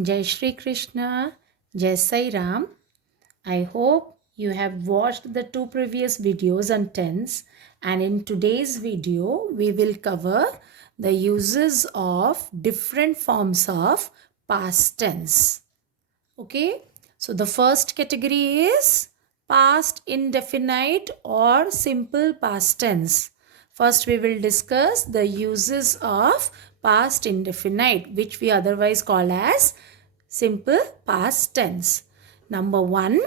Jai Shri Krishna, Jai Sai Ram. I hope you have watched the two previous videos on tense, and in today's video we will cover the uses of different forms of past tense. Okay, so the first category is past indefinite or simple past tense. First, we will discuss the uses of past indefinite, which we otherwise call as simple past tense. Number one,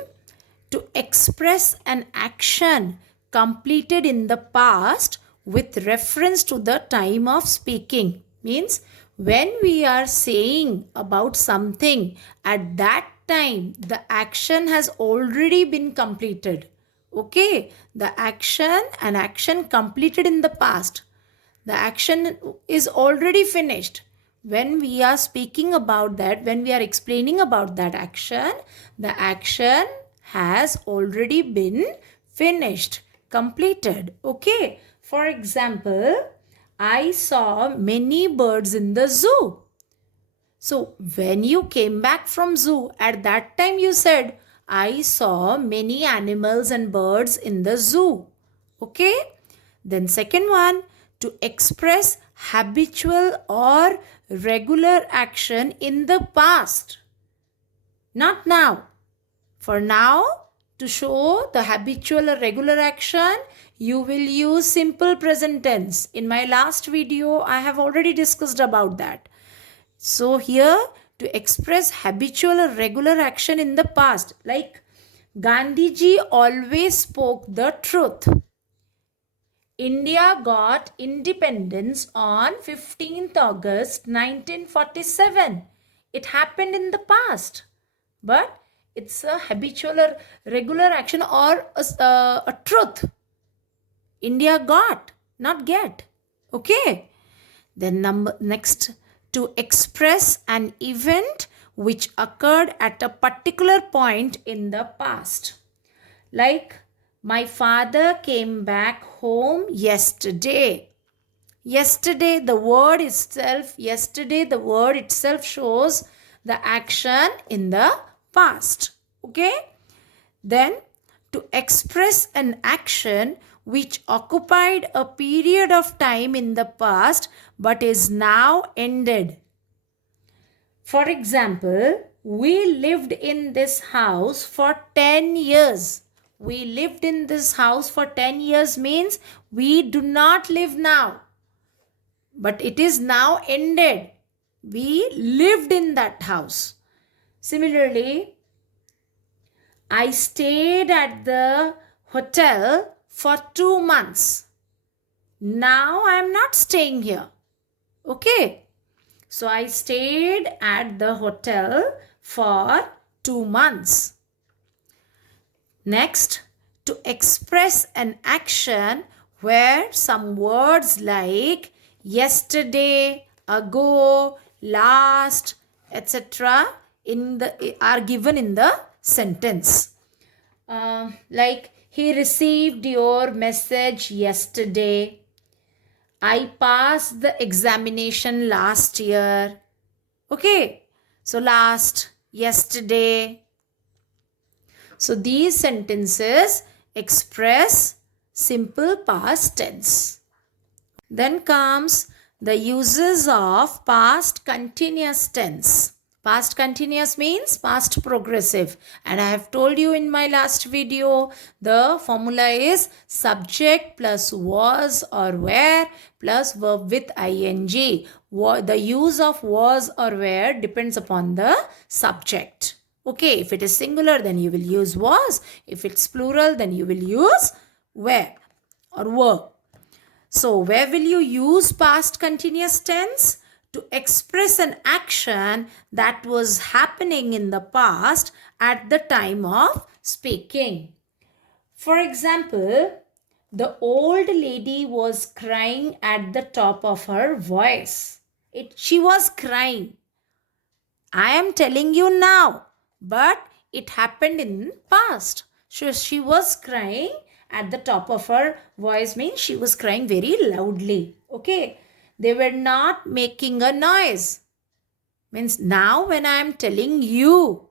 to express an action completed in the past with reference to the time of speaking. Means when we are saying about something at that time, the action has already been completed. Okay, an action completed in the past, the action is already finished. When we are speaking about that, when we are explaining about that action, the action has already been finished, completed. Okay, for example, I saw many birds in the zoo. So when you came back from zoo, at that time you said, I saw many animals and birds in the zoo. Okay? Then second one, to express habitual or regular action in the past. Not now. For now, to show the habitual or regular action, you will use simple present tense. In my last video, I have already discussed about that. So here, to express habitual or regular action in the past, like Gandhiji always spoke the truth. India got independence on 15th August 1947. It happened in the past, but it's a habitual or regular action or a truth. India got, not get. Okay. Then next, to express an event which occurred at a particular point in the past. Like, my father came back home yesterday. Yesterday, the word itself shows the action in the past. Okay? Then, to express an action which occupied a period of time in the past but is now ended. For example, we lived in this house for 10 years. We lived in this house for 10 years means we do not live now, but it is now ended. We lived in that house. Similarly, I stayed at the hotel for 2 months. Now I am not staying here. Okay. So I stayed at the hotel for 2 months. Next, to express an action where some words like yesterday, ago, last, etc. are given in the sentence. Like, he received your message yesterday. I passed the examination last year. Okay, so last, yesterday. So these sentences express simple past tense. Then comes the uses of past continuous tense. Past continuous means past progressive. And I have told you in my last video, the formula is subject plus was or were plus verb with ing. The use of was or were depends upon the subject. Okay, if it is singular, then you will use was. If it's plural, then you will use were or were. So, where will you use past continuous tense? To express an action that was happening in the past at the time of speaking. For example, the old lady was crying at the top of her voice. She was crying. I am telling you now, but it happened in past. So she was crying at the top of her voice means she was crying very loudly. Okay. They were not making a noise. Means now when I am telling you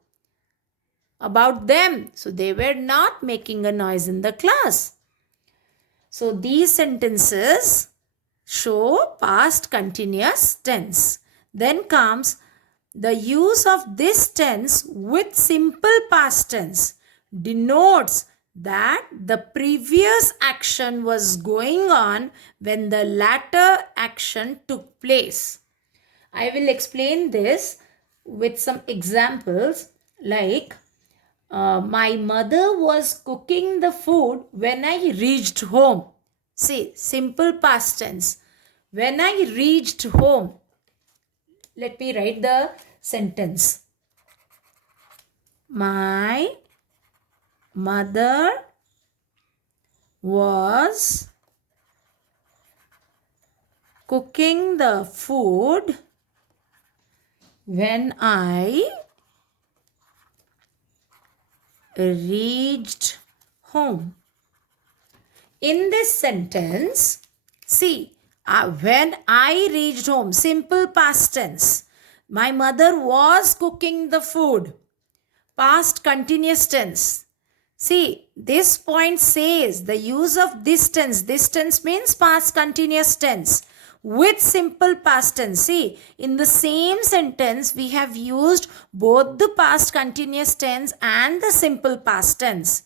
about them, so they were not making a noise in the class. So these sentences show past continuous tense. Then comes the use of this tense with simple past tense denotes that the previous action was going on when the latter action took place. I will explain this with some examples like my mother was cooking the food when I reached home. See, simple past tense. When I reached home. Let me write the sentence. My mother was cooking the food when I reached home. In this sentence, see, when I reached home, simple past tense. My mother was cooking the food. Past continuous tense. See, this point says the use of this tense. This tense means past continuous tense with simple past tense. See, in the same sentence, we have used both the past continuous tense and the simple past tense.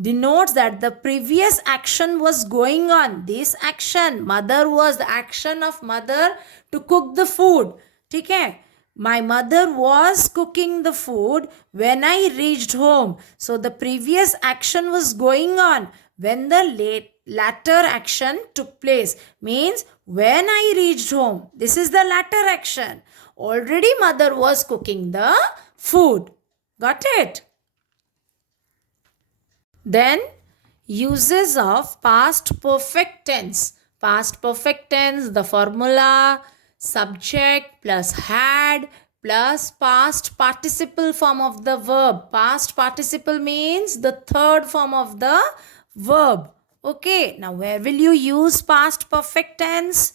Denotes that the previous action was going on. This action, mother, was the action of mother to cook the food. Okay? My mother was cooking the food when I reached home. So the previous action was going on when the latter action took place. Means when I reached home. This is the latter action. Already mother was cooking the food. Got it? Then uses of past perfect tense. Past perfect tense, the formula subject plus had plus past participle form of the verb. Past participle means the third form of the verb. Okay, now where will you use past perfect tense?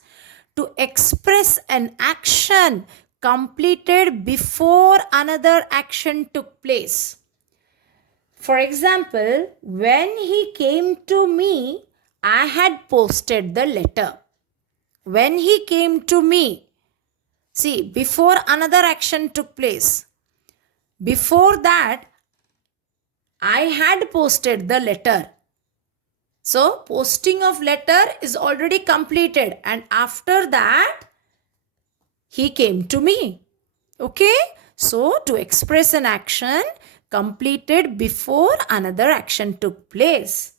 To express an action completed before another action took place. For example, when he came to me, I had posted the letter. When he came to me, see, before another action took place. Before that, I had posted the letter. So, posting of letter is already completed, and after that, he came to me. Okay? So, to express an action completed before another action took place.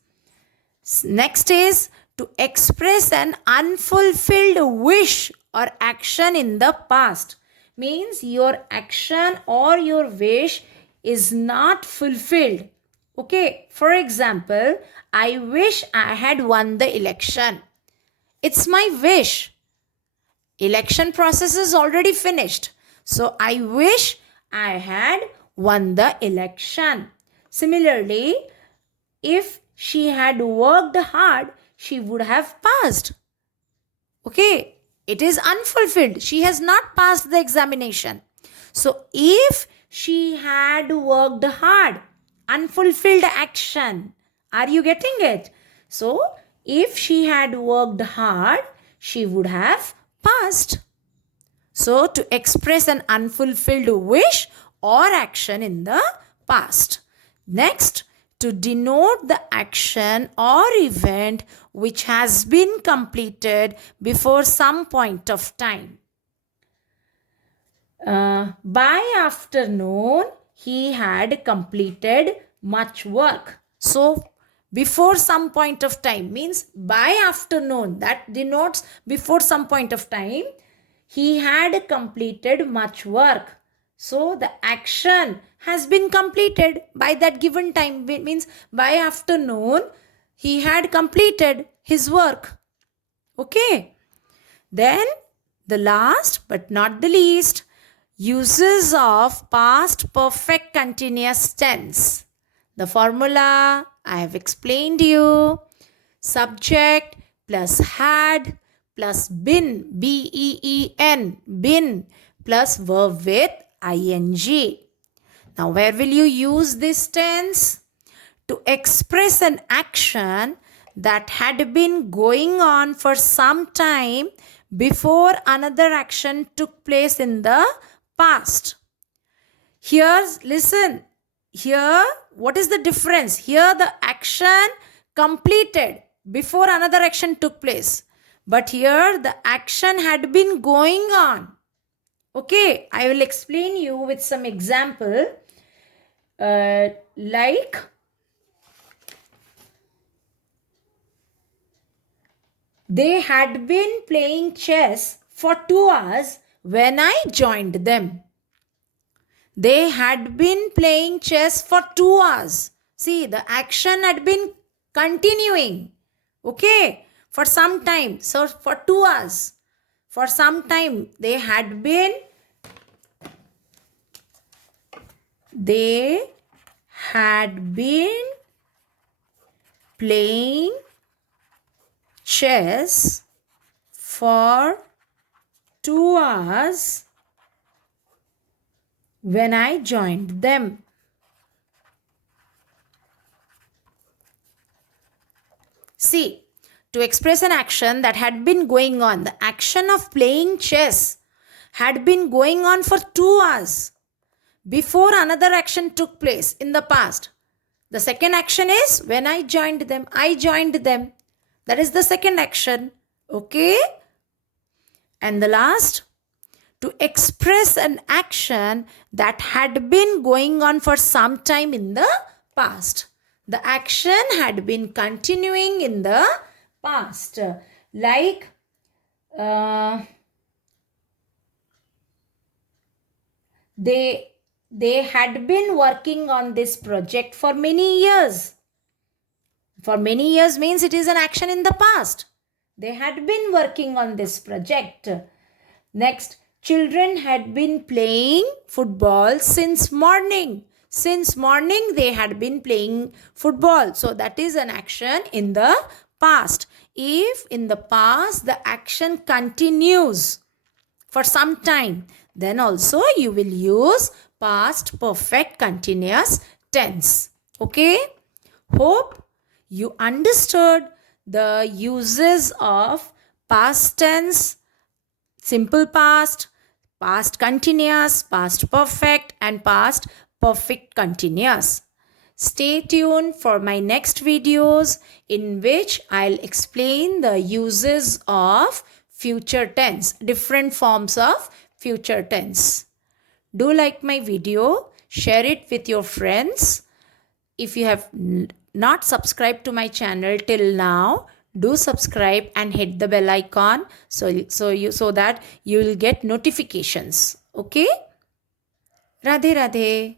Next is to express an unfulfilled wish or action in the past. Means your action or your wish is not fulfilled. Okay, for example, I wish I had won the election. It's my wish. Election process is already finished. So I wish I had won the election. Similarly, if she had worked hard, she would have passed. Okay, it is unfulfilled. She has not passed the examination. So if she had worked hard, unfulfilled action. Are you getting it? So if she had worked hard, she would have passed. So to express an unfulfilled wish or action in the past. Next, to denote the action or event which has been completed before some point of time. By afternoon, he had completed much work. So, before some point of time means by afternoon, that denotes before some point of time, he had completed much work. So, the action has been completed by that given time. It means by afternoon, he had completed his work. Okay. Then, the last but not the least, uses of past perfect continuous tense. The formula I have explained you. Subject plus had plus been, B-E-E-N, been plus verb with ing. Now, where will you use this tense? To express an action that had been going on for some time before another action took place in the past. Here's, listen, here, what is the difference? Here, the action completed before another action took place. But here, the action had been going on. Okay, I will explain you with some example. Like, they had been playing chess for 2 hours when I joined them. They had been playing chess for 2 hours. See, the action had been continuing. Okay, for some time. So, for 2 hours. For some time, they had been playing chess for 2 hours when I joined them. See, to express an action that had been going on, the action of playing chess had been going on for 2 hours before another action took place in the past. The second action is when I joined them. I joined them. That is the second action. Okay? And the last, to express an action that had been going on for some time in the past. The action had been continuing in the past. Like, they had been working on this project for many years. For many years means it is an action in the past. They had been working on this project. Next, children had been playing football since morning. Since morning they had been playing football. So that is an action in the past. If in the past the action continues for some time, then also you will use past perfect continuous tense. Okay? Hope you understood the uses of past tense, simple past, past continuous, past perfect, and past perfect continuous. Stay tuned for my next videos in which I'll explain the uses of future tense, different forms of future tense. Do like my video, share it with your friends. If you have not subscribed to my channel till now, do subscribe and hit the bell icon so that you will get notifications. Okay? Radhe Radhe.